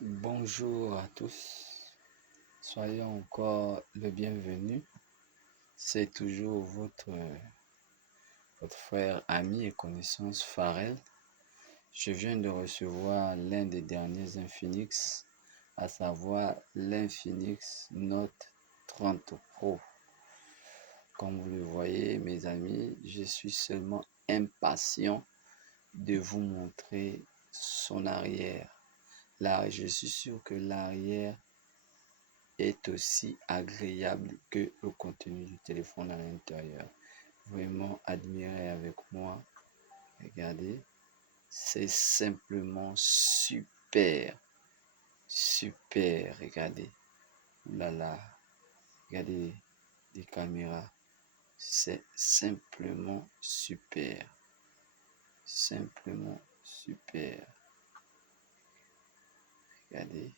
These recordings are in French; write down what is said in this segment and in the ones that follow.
Bonjour à tous, soyez encore le bienvenu. C'est toujours votre frère, ami et connaissance Pharrell. Je viens de recevoir l'un des derniers Infinix, à savoir l'Infinix Note 30 Pro. Comme vous le voyez, mes amis, je suis seulement impatient de vous montrer son arrière. Là, je suis sûr que l'arrière est aussi agréable que le contenu du téléphone à l'intérieur. Vraiment admirez avec moi. Regardez, c'est simplement super. Super, regardez. Oulala, regardez les caméras. C'est simplement super. Simplement super. Regardez.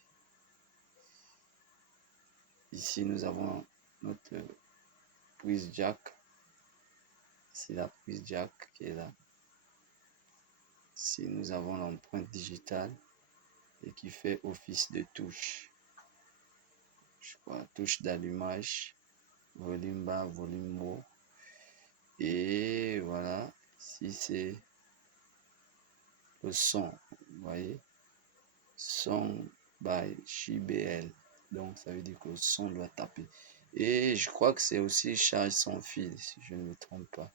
Ici, nous avons notre prise jack. C'est la prise jack qui est là. Ici, nous avons l'empreinte digitale et qui fait office de touche. Je crois, touche d'allumage, volume bas, volume haut. Et voilà, ici c'est le son, vous voyez, son by JBL. Donc ça veut dire que le son doit taper. Et je crois que c'est aussi charge sans fil, si je ne me trompe pas.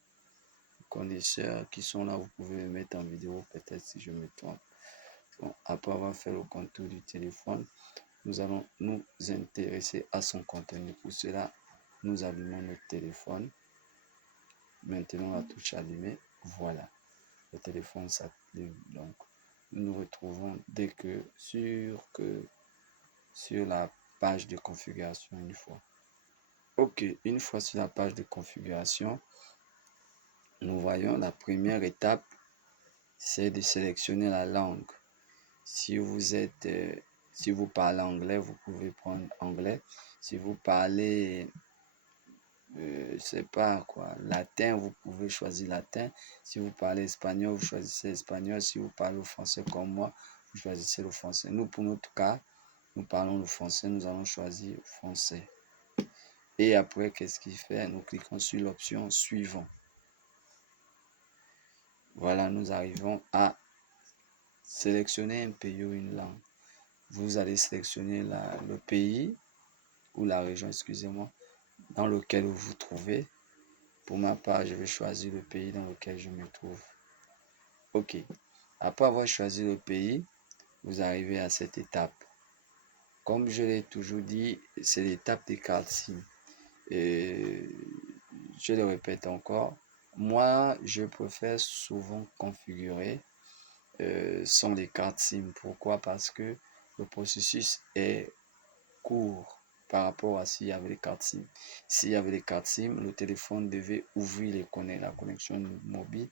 Les connaisseurs qui sont là, vous pouvez me mettre en vidéo, peut-être si je me trompe. Bon, après avoir fait le contour du téléphone, nous allons nous intéresser à son contenu. Pour cela, nous allumons notre téléphone. Maintenant, la touche allumée. Voilà, le téléphone s'allume. Donc, nous nous retrouvons dès que sur la page de configuration une fois. Ok, une fois sur la page de configuration, nous voyons la première étape, c'est de sélectionner la langue. Si vous parlez anglais, vous pouvez prendre anglais. Si vous parlez, je sais pas quoi, latin, vous pouvez choisir latin. Si vous parlez espagnol, vous choisissez espagnol. Si vous parlez le français comme moi, vous choisissez le français. Nous, pour notre cas, nous parlons le français, nous allons choisir français. Et après, qu'est-ce qu'il fait? Nous cliquons sur l'option suivant. Voilà, nous arrivons à sélectionner un pays ou une langue. Vous allez sélectionner le pays ou la région, excusez-moi, dans lequel vous vous trouvez. Pour ma part, je vais choisir le pays dans lequel je me trouve. Ok. Après avoir choisi le pays, vous arrivez à cette étape. Comme je l'ai toujours dit, c'est l'étape des cartes SIM. Et je le répète encore, moi, je préfère souvent configurer sans les cartes SIM. Pourquoi? Parce que le processus est court par rapport à s'il y avait les cartes SIM. S'il y avait les cartes SIM, le téléphone devait ouvrir la connexion mobile.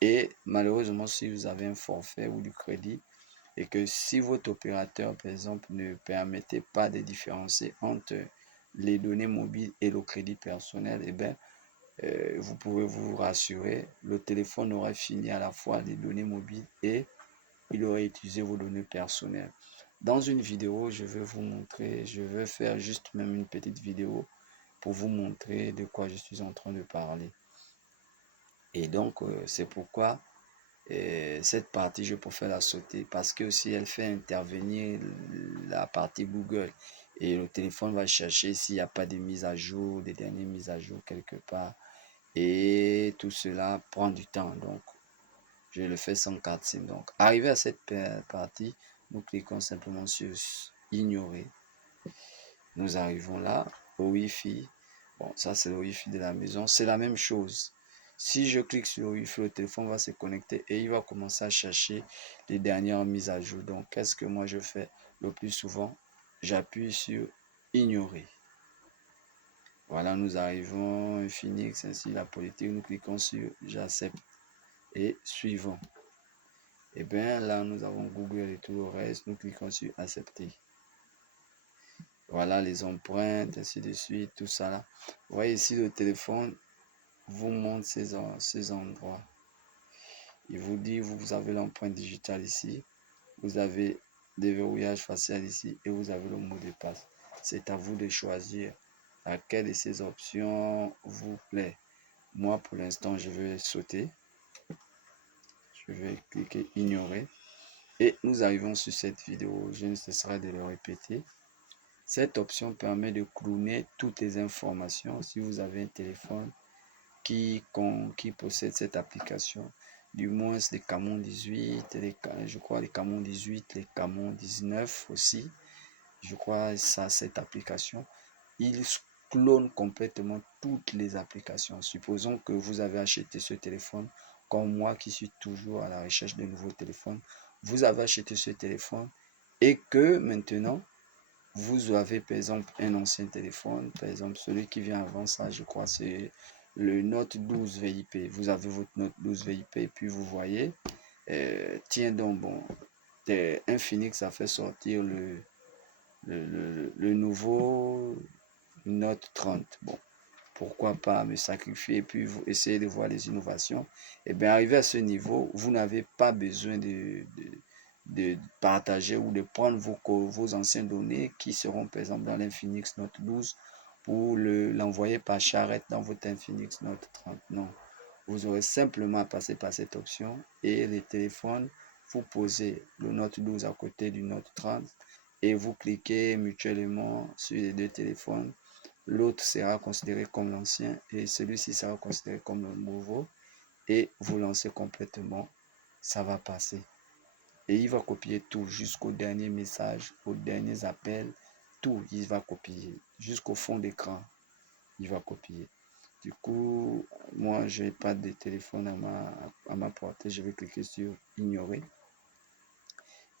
Et malheureusement, si vous avez un forfait ou du crédit, et que si votre opérateur, par exemple, ne permettait pas de différencier entre les données mobiles et le crédit personnel, eh bien, vous pouvez vous rassurer, le téléphone aurait fini à la fois les données mobiles et il aurait utilisé vos données personnelles. Dans une vidéo, je vais vous montrer, je vais faire juste même une petite vidéo pour vous montrer de quoi je suis en train de parler. Et donc, c'est pourquoi cette partie, je préfère la sauter parce que aussi elle fait intervenir la partie Google et le téléphone va chercher s'il n'y a pas de mise à jour, des dernières mises à jour quelque part. Et tout cela prend du temps. Donc, je le fais sans carte SIM. Donc, arrivé à cette partie, nous cliquons simplement sur ignorer. Nous arrivons là au Wi-Fi. Bon, ça c'est le Wi-Fi de la maison. C'est la même chose. Si je clique sur le Wi-Fi, le téléphone va se connecter et il va commencer à chercher les dernières mises à jour. Donc, qu'est-ce que moi je fais le plus souvent? J'appuie sur ignorer. Voilà, nous arrivons à Infinix, ainsi la politique. Nous cliquons sur j'accepte et suivant. Et bien là, nous avons Google et tout le reste. Nous cliquons sur accepter. Voilà les empreintes, ainsi de suite, tout ça là. Vous voyez ici, le téléphone vous montre ces endroits. Il vous dit, vous avez l'empreinte digitale ici. Vous avez déverrouillage facial ici et vous avez le mot de passe. C'est à vous de choisir laquelle de ces options vous plaît. Moi, pour l'instant, je vais sauter. Je vais cliquer ignorer. Et nous arrivons sur cette vidéo. Je ne cesserai de le répéter. Cette option permet de cloner toutes les informations. Si vous avez un téléphone qui possède cette application, du moins les Camon 18, je crois les Camon 18, les Camon 19 aussi, je crois ça, cette application, il clone complètement toutes les applications. Supposons que vous avez acheté ce téléphone, comme moi qui suis toujours à la recherche de nouveaux téléphones, vous avez acheté ce téléphone et que maintenant, vous avez par exemple un ancien téléphone, par exemple celui qui vient avant ça, je crois c'est le Note 12 VIP. Vous avez votre Note 12 VIP et puis vous voyez, tiens donc bon, Infinix a fait sortir le nouveau Note 30. Bon, pourquoi pas me sacrifier et puis vous essayez de voir les innovations. Et bien arrivé à ce niveau, vous n'avez pas besoin de partager ou de prendre vos anciennes données qui seront par exemple dans l'Infinix Note 12 pour l'envoyer par charrette dans votre Infinix Note 30. Non, vous aurez simplement à passer par cette option et les téléphones, vous posez le Note 12 à côté du Note 30 et vous cliquez mutuellement sur les deux téléphones. L'autre sera considéré comme l'ancien et celui-ci sera considéré comme le nouveau et vous lancez complètement, ça va passer. Et il va copier tout jusqu'au dernier message, aux derniers appels, tout, il va copier jusqu'au fond d'écran, il va copier. Du coup, moi, je n'ai pas de téléphone à ma portée, je vais cliquer sur ignorer.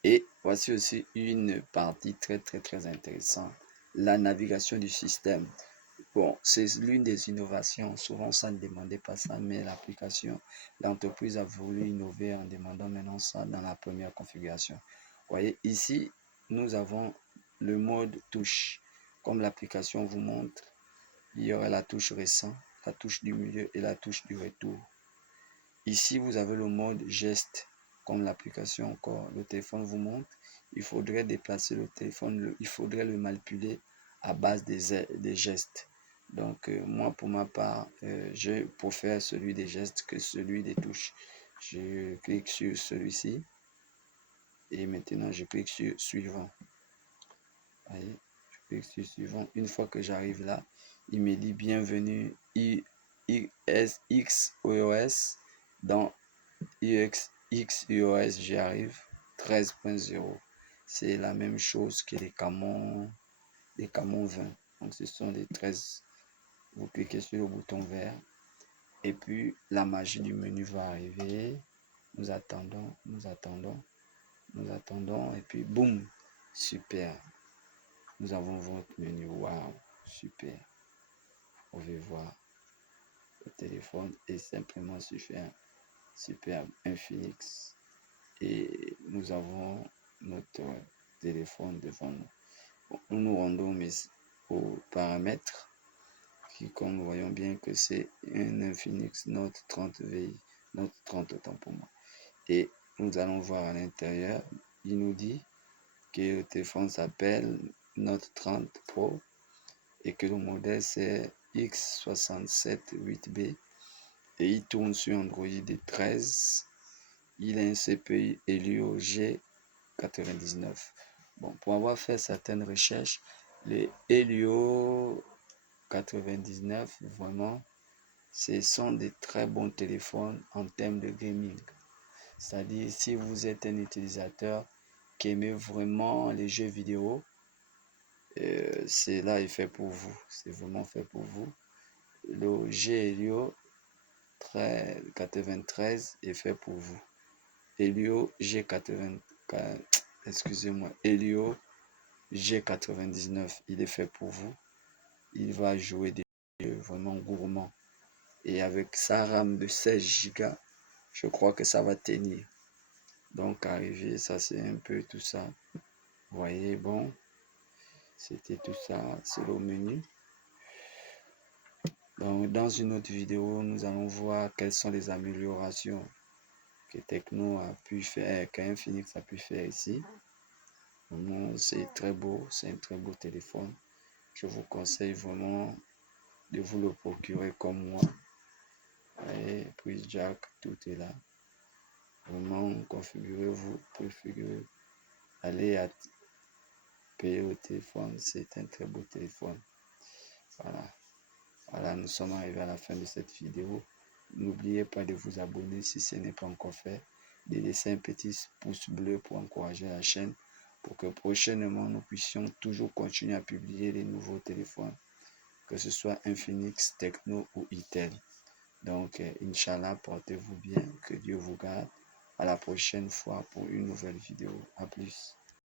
Et voici aussi une partie très intéressante, la navigation du système. Bon, c'est l'une des innovations. Souvent, ça ne demandait pas ça, mais l'entreprise a voulu innover en demandant maintenant ça dans la première configuration. Vous voyez, ici, nous avons le mode touche. Comme l'application vous montre, il y aura la touche récent, la touche du milieu et la touche du retour. Ici, vous avez le mode geste. Comme l'application encore, le téléphone vous montre, il faudrait déplacer le téléphone, il faudrait le manipuler à base des gestes. Donc, moi, pour ma part, je préfère celui des gestes que celui des touches. Je clique sur celui-ci et maintenant, je clique sur suivant. Voyez, je clique sur suivant. Une fois que j'arrive là, il me dit bienvenue XOS dans XUOS, j'y arrive 13.0. C'est la même chose que les Camon 20. Donc, ce sont les 13. Vous cliquez sur le bouton vert et puis la magie du menu va arriver. Nous attendons et puis boum, super. Nous avons votre menu. Waouh, super. Vous pouvez voir le téléphone est simplement super Infinix. Et nous avons notre téléphone devant nous. Bon, nous nous rendons aux paramètres qui, comme nous voyons bien que c'est un Infinix Note 30 VI, Note 30 autant pour moi. Et nous allons voir à l'intérieur, il nous dit que le téléphone s'appelle Note 30 Pro et que le modèle c'est X67 8B et il tourne sur Android 13. Il a un CPU Helio G99. Bon, pour avoir fait certaines recherches, les Helio 99, vraiment, ce sont des très bons téléphones en termes de gaming. C'est-à-dire, si vous êtes un utilisateur qui aime vraiment les jeux vidéo, c'est là, il fait pour vous. C'est vraiment fait pour vous. Le G Helio 93 est fait pour vous. Helio G80, excusez-moi, Helio G99, il est fait pour vous. Il va jouer des jeux vraiment gourmands. Et avec sa RAM de 16 Go, je crois que ça va tenir. Donc, arrivé, ça c'est un peu tout ça. Vous voyez, bon, c'était tout ça, c'est le menu. Donc, dans une autre vidéo, nous allons voir quelles sont les améliorations que Tecno a pu faire, qu'Infinix a pu faire ici. Vraiment, c'est très beau, c'est un très beau téléphone. Je vous conseille vraiment de vous le procurer comme moi. Et puis Jack, tout est là. Vraiment, configurez-vous, préférez aller à payer au téléphone. C'est un très beau téléphone. Voilà. Voilà, nous sommes arrivés à la fin de cette vidéo. N'oubliez pas de vous abonner si ce n'est pas encore fait, de laisser un petit pouce bleu pour encourager la chaîne, pour que prochainement nous puissions toujours continuer à publier les nouveaux téléphones, que ce soit Infinix, Tecno ou Itel. Donc, Inch'Allah, portez-vous bien, que Dieu vous garde. À la prochaine fois pour une nouvelle vidéo. À plus.